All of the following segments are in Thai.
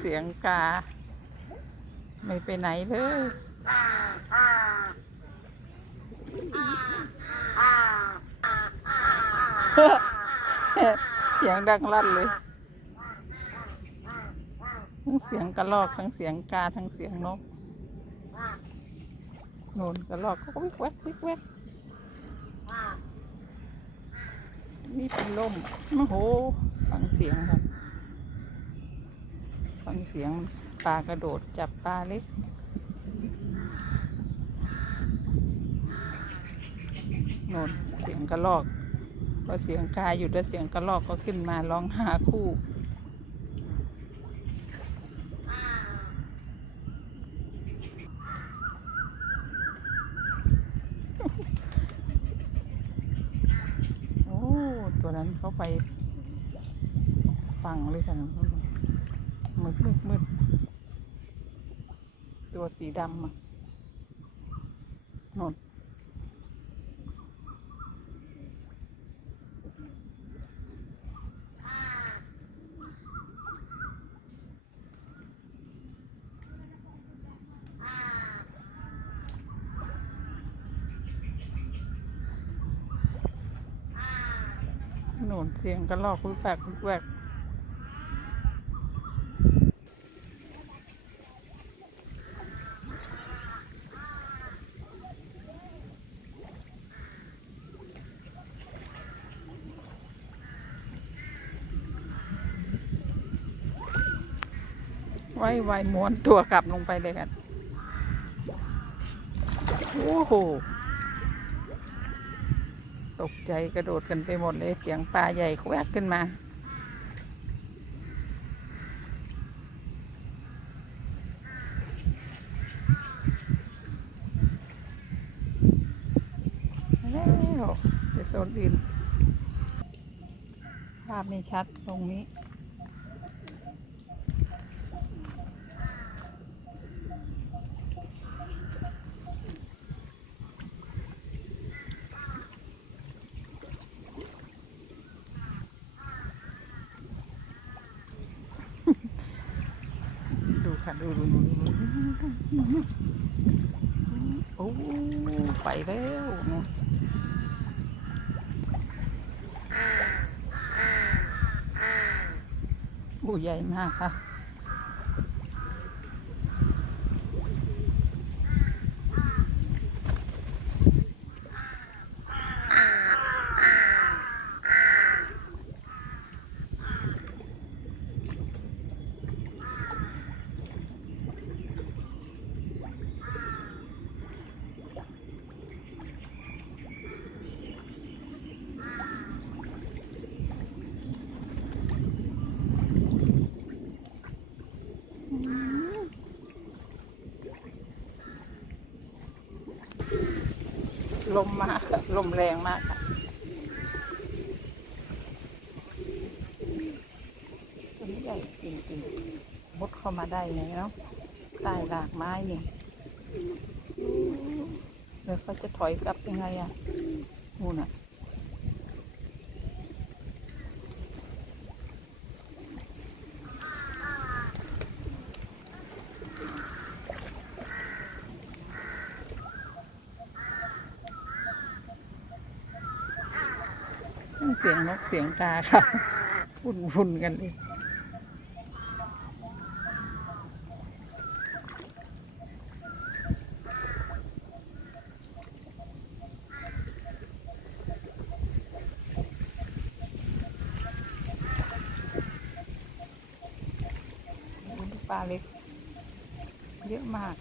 เสียงกา ไม่ไปไหนเลยเสียงดังลั่นเลย ทั้งเสียงกระรอกทั้งเสียงกาทั้งเสียงนกโน่นกระรอกก็วิกแวกวิกแวกนี่เป็นลมโอ้โหฟังเสียงครับ ฟังเสียงปลากระโดดจับปลาเล็กโนนเสียงกระรอกพอเสียงกาอยู่แล้วเสียงกระรอกก็ขึ้นมาร้องหาคู่โอ้ตัวนั้นเขาไปฟังเลยค่ะ มืดมืดมืดตัวสีดำอะนนโน่นเสียงกระลอกคุยแปลกคุยแปลก ไว้ไวม้วนตัวกลับลงไปเลยกันโอ้โห ตกใจกระโดดกันไปหมดเลยเสียงปลาใหญ่แควกขึ้นมา แล้วไปโซนอื่นภาพไม่ชัดตรงนี้ ดู ค่ะดูดูดูดูโอ้ไปแล้วเนี่ยโอ้ใหญ่มากค่ะ ลมมากค่ะลมแรงมากค่ะตันใหญ่จริงๆมุดเข้ามาได้ไงเนาะใต้รากไม้นี่เดี๋ยวเขาจะถอยกลับยังไงอะนู่นอะ เสียง นกเสียงกาค่ะวุ่นวุ่นกันเลยปลาเล็ก เยอะมาก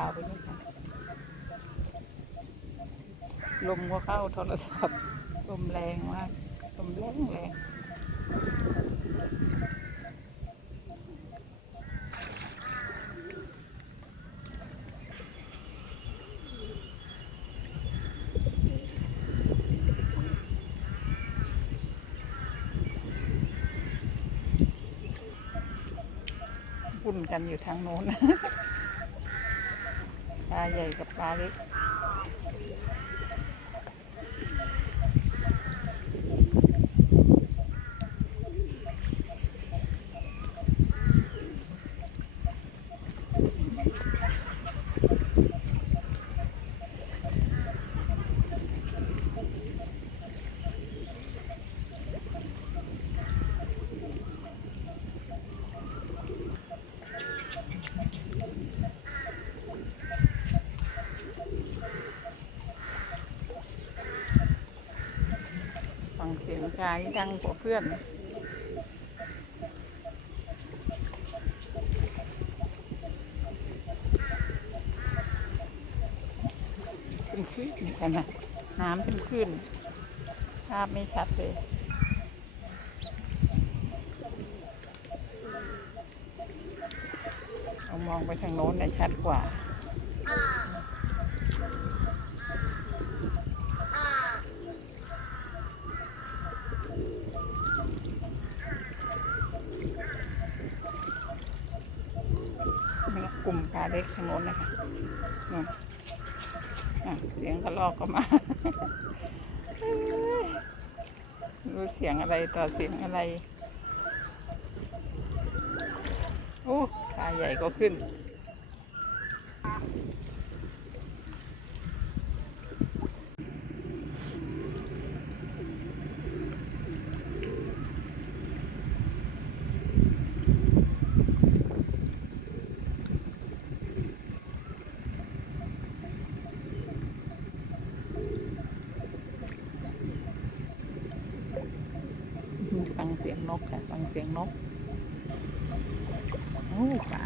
าวไปนิดนึงลมก็เข้าโทรศัพท์ ลมแรงมาก ลมแรงแรงปุ่นกันอยู่ทางโน้น ปลาใหญ่กับปลาเล็ก ยานี่ดังกว่าเพื่อน เป็นคลื่นกันนะน้ำเป็นคลื่นภาพไม่ชัดเลยเอามองไปทางโน้นได้ชัดกว่า นี่กลุ่มปลา เล็กทางโน้นนะคะเสียงกระลอกก็มารู้เสียงอะไรต่อเสียงอะไร โอ้ขาใหญ่ก็ขึ้น ฟังเสียงนกค่ะ ฟังเสียง นก โอ้ปลา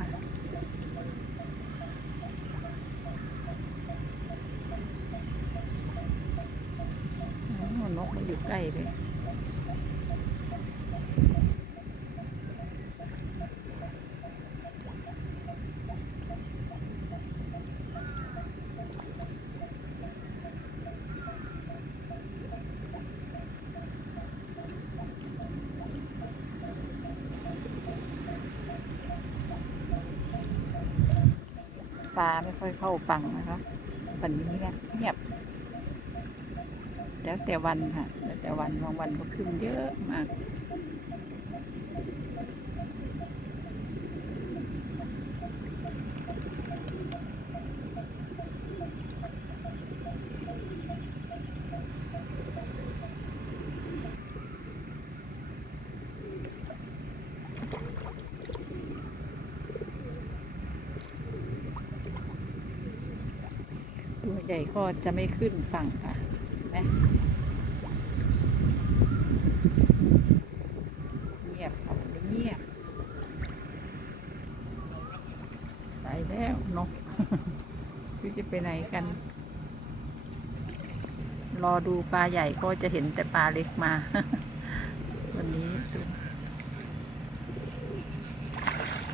โอ้นกมันอยู่ใกล้เลย ปลาไม่ค่อยเข้าฝั่งนะคะวันนี้เนี่ยเงียบแล้วแต่วันค่ะ แล้วแต่วันบางวันก็ขึ้นเยอะมาก ญ่ก็จะไม่ขึ้นฝั่งค่ะนะเงียบค่ะวันเงียบไปแล้วนกคือจะไปไหนกัน รอดูปลาใหญ่ก็จะเห็นแต่ปลาเล็กมา วันนี้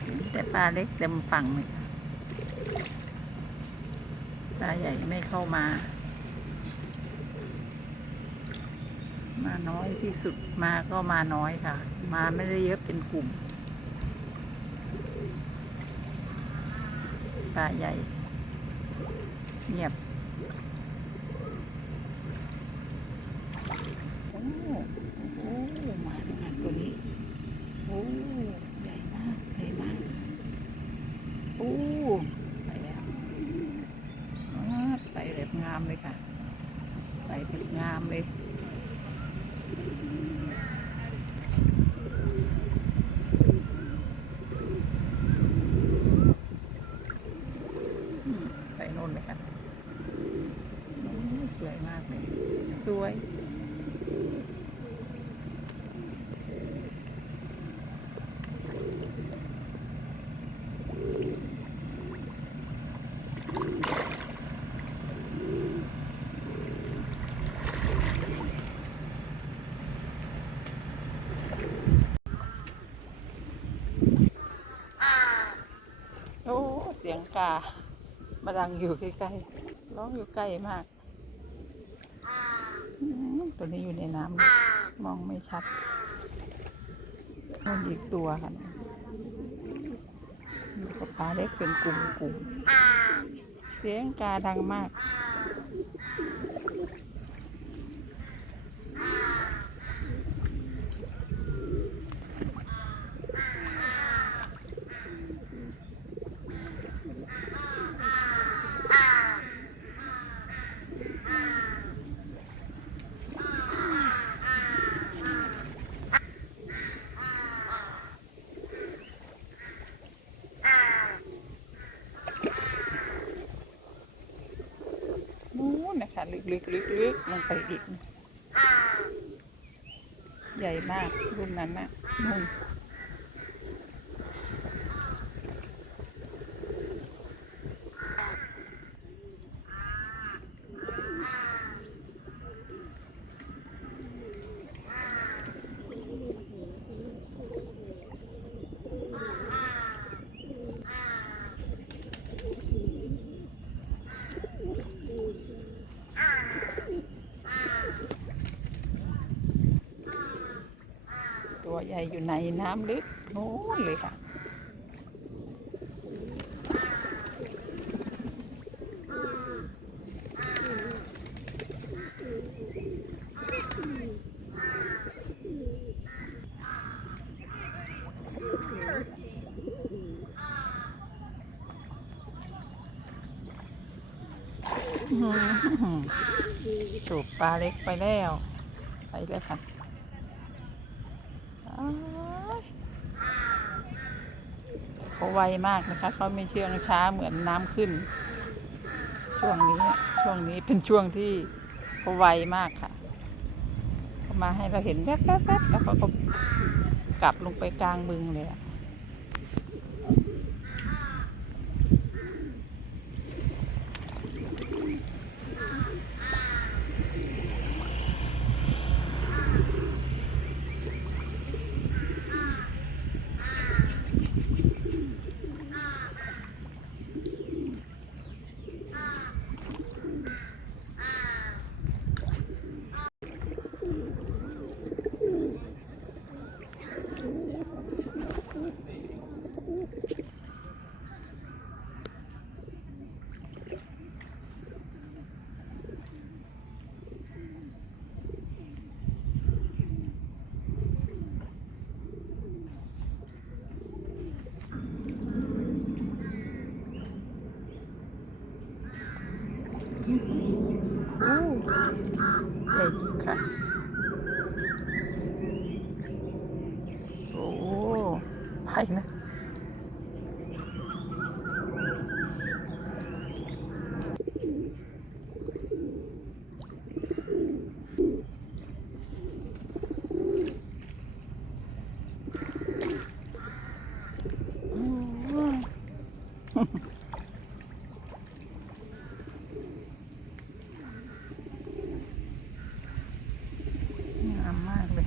เห็นแต่ปลาเล็กเต็มฝั่งเลย ค่ะปลาใหญ่ไม่เข้ามา มาน้อยที่สุดมาก็มาน้อยค่ะ มาไม่ได้เยอะเป็นกลุ่มปลาใหญ่ เงียบ โอ้โอ้มาแล้วค่ะตัวนี้ โอ้ใหญ่มากใหญ่มากโอ้ไปแล้ว อ่าไปแบบงามเลยค่ะ ไปแบบงามเลย อืมไปโน่นเลยค่ะโอ้ยสวยมากเลย สวย โอ้ เสียง กามาดังอยู่ใกล้ๆร้องอยู่ใกล้มากตัวนี้อยู่ในน้ำมองไม่ชัดมันอีกตัวค่ะอยู่กับปลาเล็กเป็นกลุ่มๆเสียงกาดังมาก นู้นนะคะ ลึกลึกลึกลงไปอีก ใหญ่มากรุ่นนั้นน่ะนุ่ม อยู่ในน้ำลึกโน้นเลยค่ะอื้อหือจูบปลาเล็กไปแล้ว ไปเลยค่ะอ้ายเขา ไวมากนะคะเขาไม่เชื่องช้าเหมือนน้ำขึ้น ช่วงนี้ช่วงนี้เป็นช่วงที่เขาไวมากค่ะเขามาให้เราเห็นแว๊บๆๆแล้วเขาก็กลับลงไปกลางบึงเลยอะ ใหญ่จริงค่ะ โอ้ไปนะอู้งามมากเลย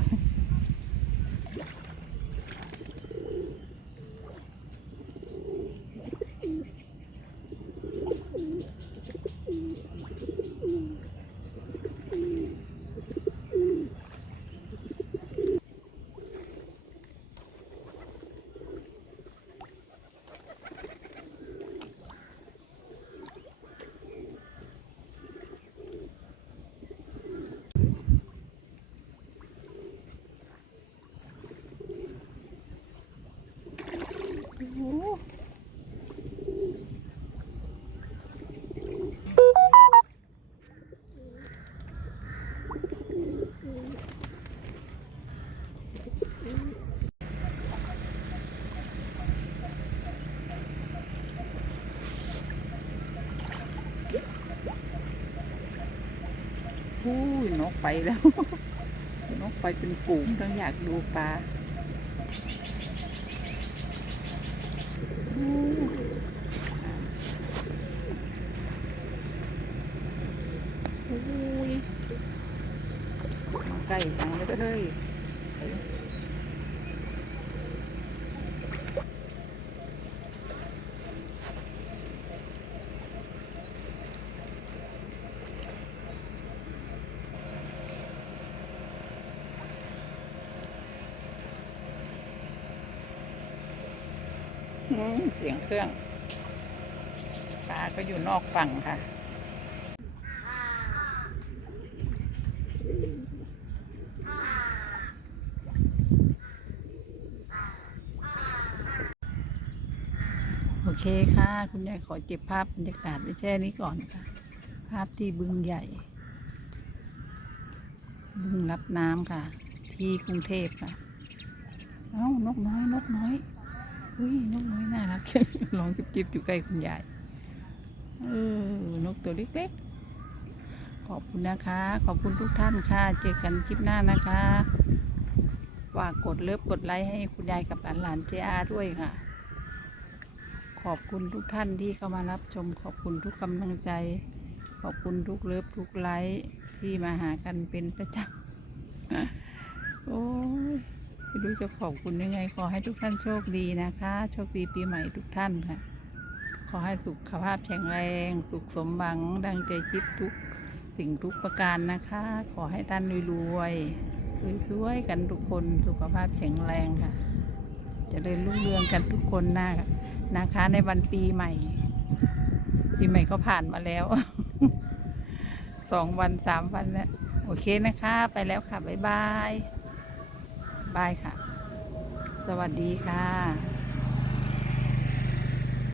โอ้โหอู้ย นกไปแล้ว นกไปเป็นฝูงต้องอยากดูปลาโอ้ยมาใกล้จังเลยอืม เสียงเครื่องปลาก็อยู่นอกฝั่งค่ะโอเคค่ะ คุณยายขอเก็บภาพบรรยากาศไว้แค่นี้ก่อนค่ะ ภาพที่บึงใหญ่ บึงรับน้ำค่ะ ที่กรุงเทพค่ะ เอ้านกน้อยนกน้อยอุ้ยนกน้อยน่า รักลองจิบจิบอยู่ใกล้คุณยายเออนกตัวเล็กๆ ขอบคุณนะคะ ขอบคุณทุกท่านค่ะ เจอกันคลิปหน้านะคะฝากกดเลิฟกดไลค์ให้คุณยายกับหลานเจอาด้วยค่ะ ขอบคุณทุกท่านที่เข้ามารับชม ขอบคุณทุกกำลังใจ ขอบคุณทุกเลิฟทุกไลค์ที่มาหากันเป็นประจำโอ้ย ไม่รู้จะขอบคุณยังไง ขอให้ทุกท่านโชคดีนะคะ โชคดีปีใหม่ทุกท่านค่ะ ขอให้สุขภาพแข็งแรง สุขสมหวัง ดังใจคิดทุกสิ่งทุกประการนะคะ ขอให้ท่านรวยๆสวยๆกันทุกคนสุขภาพแข็งแรงค่ะ จะเริญรุ่งเรืองกันทุกคนนะนะคะ ในวันปีใหม่ ปีใหม่ก็ผ่านมาแล้วสองวันสามวันแล้วโอเคนะคะ ไปแล้วค่ะ บ๊ายบาย บายค่ะ สวัสดีค่ะ